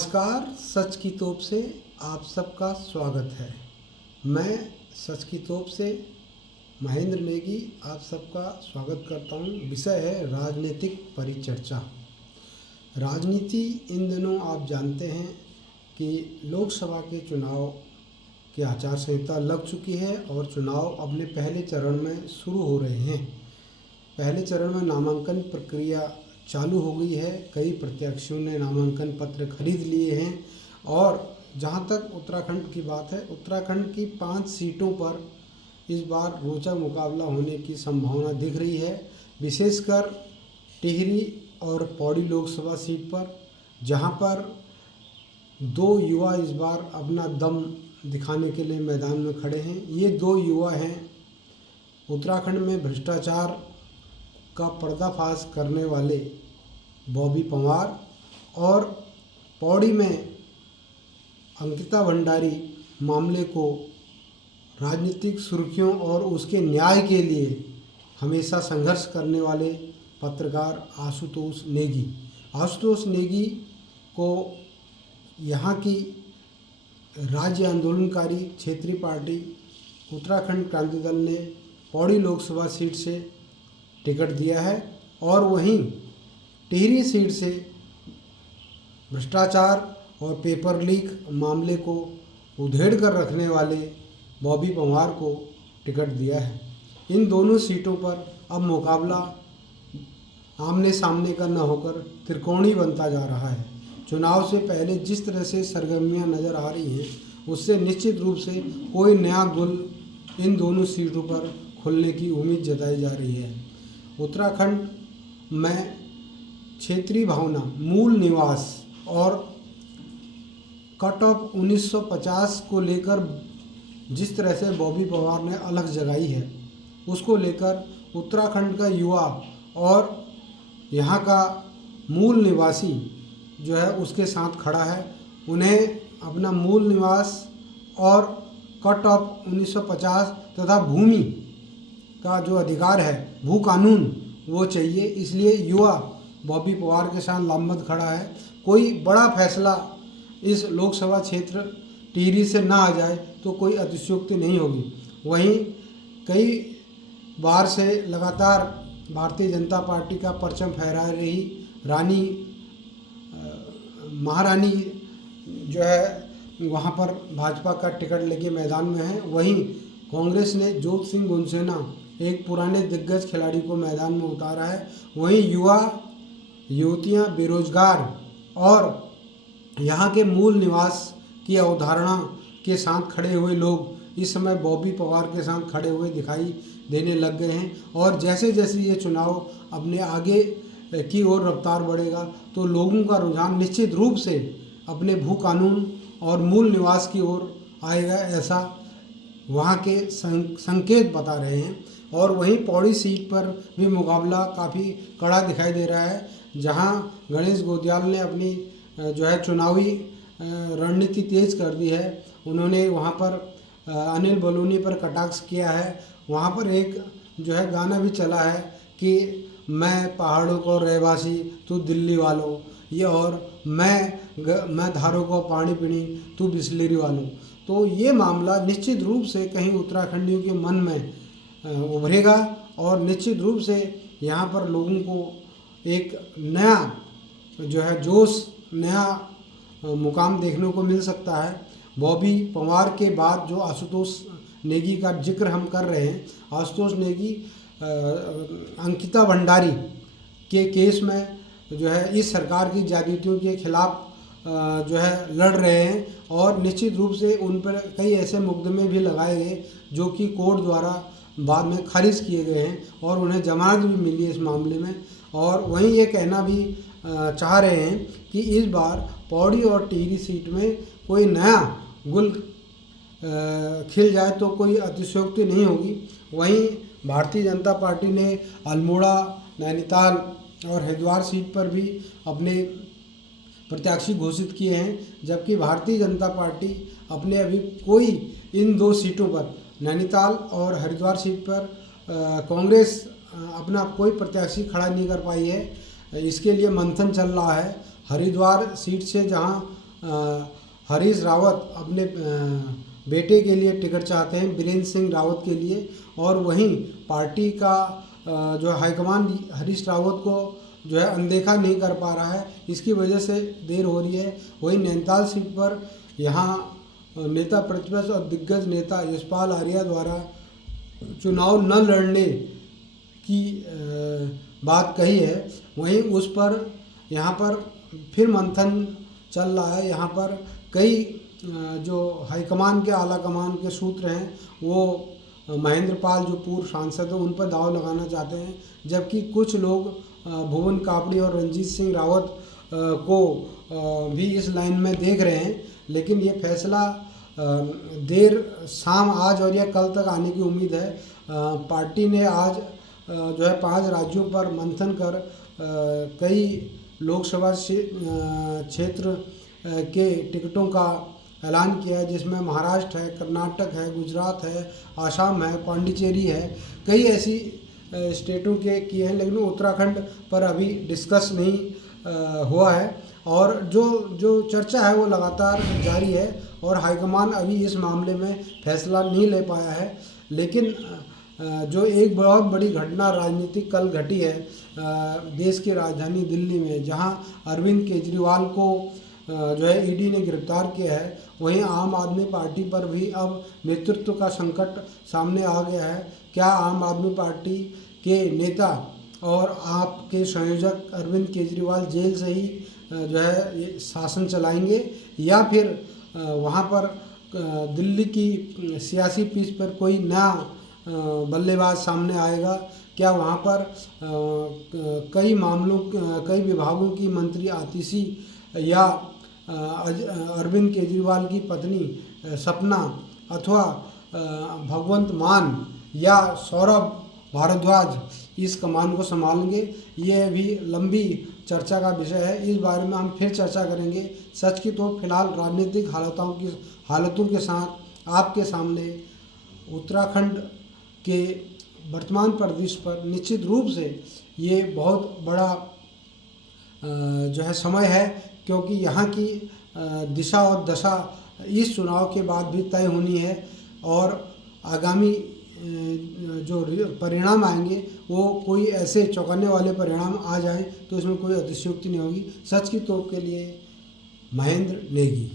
नमस्कार। सच की तोप से आप सबका स्वागत है। मैं सच की तोप से महेंद्र नेगी आप सबका स्वागत करता हूँ। विषय है राजनीतिक परिचर्चा। राजनीति इन दिनों आप जानते हैं कि लोकसभा के चुनाव की आचार संहिता लग चुकी है और चुनाव अपने पहले चरण में शुरू हो रहे हैं। पहले चरण में नामांकन प्रक्रिया चालू हो गई है। कई प्रत्याशियों ने नामांकन पत्र खरीद लिए हैं और जहां तक उत्तराखंड की बात है, उत्तराखंड की 5 सीटों पर इस बार रोचक मुकाबला होने की संभावना दिख रही है। विशेषकर टिहरी और पौड़ी लोकसभा सीट पर, जहां पर 2 युवा इस बार अपना दम दिखाने के लिए मैदान में खड़े हैं। ये 2 युवा हैं उत्तराखंड में भ्रष्टाचार का पर्दाफाश करने वाले बॉबी पंवार और पौड़ी में अंकिता भंडारी मामले को राजनीतिक सुर्खियों और उसके न्याय के लिए हमेशा संघर्ष करने वाले पत्रकार आशुतोष नेगी। आशुतोष नेगी को यहाँ की राज्य आंदोलनकारी क्षेत्रीय पार्टी उत्तराखंड क्रांति दल ने पौड़ी लोकसभा सीट से टिकट दिया है और वहीं टिहरी सीट से भ्रष्टाचार और पेपर लीक मामले को उधेड़ कर रखने वाले बॉबी पंवार को टिकट दिया है। इन दोनों सीटों पर अब मुकाबला आमने सामने का न होकर त्रिकोणीय बनता जा रहा है। चुनाव से पहले जिस तरह से सरगर्मियां नज़र आ रही हैं, उससे निश्चित रूप से कोई नया गुल इन दोनों सीटों पर खुलने की उम्मीद जताई जा रही है। उत्तराखंड में क्षेत्रीय भावना, मूल निवास और कट ऑफ 1950 को लेकर जिस तरह से बॉबी पंवार ने अलग जगाई है, उसको लेकर उत्तराखंड का युवा और यहाँ का मूल निवासी जो है उसके साथ खड़ा है। उन्हें अपना मूल निवास और कट ऑफ 1950 तथा भूमि का जो अधिकार है, भू कानून, वो चाहिए। इसलिए युवा बॉबी पंवार के साथ लामबंद खड़ा है। कोई बड़ा फैसला इस लोकसभा क्षेत्र टिहरी से ना आ जाए तो कोई अतिशयोक्ति नहीं होगी। वहीं कई बार से लगातार भारतीय जनता पार्टी का परचम फहरा रही रानी महारानी जो है वहाँ पर भाजपा का टिकट लेके मैदान में है। वहीं कांग्रेस ने जोत सिंह गुनसेना, एक पुराने दिग्गज खिलाड़ी को मैदान में उतारा है। वहीं युवा युवतियां, बेरोजगार और यहाँ के मूल निवास की अवधारणा के साथ खड़े हुए लोग इस समय बॉबी पंवार के साथ खड़े हुए दिखाई देने लग गए हैं। और जैसे जैसे ये चुनाव अपने आगे की ओर रफ्तार बढ़ेगा तो लोगों का रुझान निश्चित रूप से अपने भू कानून और मूल निवास की ओर आएगा, ऐसा वहाँ के संकेत बता रहे हैं। और वहीं पौड़ी सीट पर भी मुकाबला काफ़ी कड़ा दिखाई दे रहा है, जहाँ गणेश गोदियाल ने अपनी जो है चुनावी रणनीति तेज कर दी है। उन्होंने वहाँ पर अनिल बलूनी पर कटाक्ष किया है। वहाँ पर एक जो है गाना भी चला है कि मैं पहाड़ों को रहवासी, तू दिल्ली वालों, ये और मैं धारों को पानी पीनी, तू बिस्लेरी वालों। तो ये मामला निश्चित रूप से कहीं उत्तराखंडियों के मन में उभरेगा और निश्चित रूप से यहाँ पर लोगों को एक नया जो है जोश, नया मुकाम देखने को मिल सकता है। बॉबी पंवार के बाद जो आशुतोष नेगी का जिक्र हम कर रहे हैं, आशुतोष नेगी अंकिता भंडारी के केस में जो है इस सरकार की ज्यादतियों के खिलाफ जो है लड़ रहे हैं और निश्चित रूप से उन पर कई ऐसे मुकदमे भी लगाए गए जो कि कोर्ट द्वारा बाद में खारिज किए गए हैं और उन्हें जमानत भी मिली है इस मामले में। और वहीं ये कहना भी चाह रहे हैं कि इस बार पौड़ी और टिहरी सीट में कोई नया गुल खिल जाए तो कोई अतिशयोक्ति नहीं होगी। वहीं भारतीय जनता पार्टी ने अल्मोड़ा, नैनीताल और हरिद्वार सीट पर भी अपने प्रत्याशी घोषित किए हैं, जबकि भारतीय जनता पार्टी अपने अभी कोई इन 2 सीटों पर, नैनीताल और हरिद्वार सीट पर कांग्रेस अपना कोई प्रत्याशी खड़ा नहीं कर पाई है। इसके लिए मंथन चल रहा है। हरिद्वार सीट से जहां हरीश रावत अपने बेटे के लिए टिकट चाहते हैं, बीरेंद्र सिंह रावत के लिए, और वहीं पार्टी का जो हाईकमान हरीश रावत को जो है अनदेखा नहीं कर पा रहा है, इसकी वजह से देर हो रही है। वहीं नैनीताल सीट पर यहाँ नेता प्रतिपक्ष और दिग्गज नेता यशपाल आर्या द्वारा चुनाव न लड़ने की बात कही है, वहीं उस पर यहाँ पर फिर मंथन चल रहा है। यहाँ पर कई जो हाईकमान के आला कमान के सूत्र हैं वो महेंद्र पाल जो पूर्व सांसद हैं उन पर दाव लगाना चाहते हैं, जबकि कुछ लोग भुवन कापड़ी और रंजीत सिंह रावत को भी इस लाइन में देख रहे हैं। लेकिन ये फैसला देर शाम आज और या कल तक आने की उम्मीद है। पार्टी ने आज जो है 5 राज्यों पर मंथन कर कई लोकसभा क्षेत्र के टिकटों का ऐलान किया है, जिसमें महाराष्ट्र है, कर्नाटक है, गुजरात है, आसाम है, पांडिचेरी है, कई ऐसी स्टेटों के किए हैं। लेकिन उत्तराखंड पर अभी डिस्कस नहीं हुआ है और जो चर्चा है वो लगातार जारी है और हाईकमान अभी इस मामले में फैसला नहीं ले पाया है। लेकिन जो एक बहुत बड़ी घटना राजनीतिक कल घटी है देश की राजधानी दिल्ली में, जहां अरविंद केजरीवाल को जो है ईडी ने गिरफ्तार किया है, वहीं आम आदमी पार्टी पर भी अब नेतृत्व का संकट सामने आ गया है। क्या आम आदमी पार्टी के नेता और आपके संयोजक अरविंद केजरीवाल जेल से ही जो है ये शासन चलाएंगे, या फिर वहाँ पर दिल्ली की सियासी पिच पर कोई नया बल्लेबाज सामने आएगा? क्या वहाँ पर कई विभागों की मंत्री आतिशी या अरविंद केजरीवाल की पत्नी सपना अथवा भगवंत मान या सौरभ भारद्वाज इस कमान को संभालेंगे? ये भी लंबी चर्चा का विषय है। इस बारे में हम फिर चर्चा करेंगे। सच की तो फिलहाल राजनीतिक हालतों के साथ आपके सामने उत्तराखंड के वर्तमान परिदृश्य पर निश्चित रूप से ये बहुत बड़ा जो है समय है, क्योंकि यहाँ की दिशा और दशा इस चुनाव के बाद भी तय होनी है और आगामी जो परिणाम आएंगे वो कोई ऐसे चौंकाने वाले परिणाम आ जाएं तो इसमें कोई अतिशयोक्ति नहीं होगी। सच की तोप के लिए महेंद्र नेगी।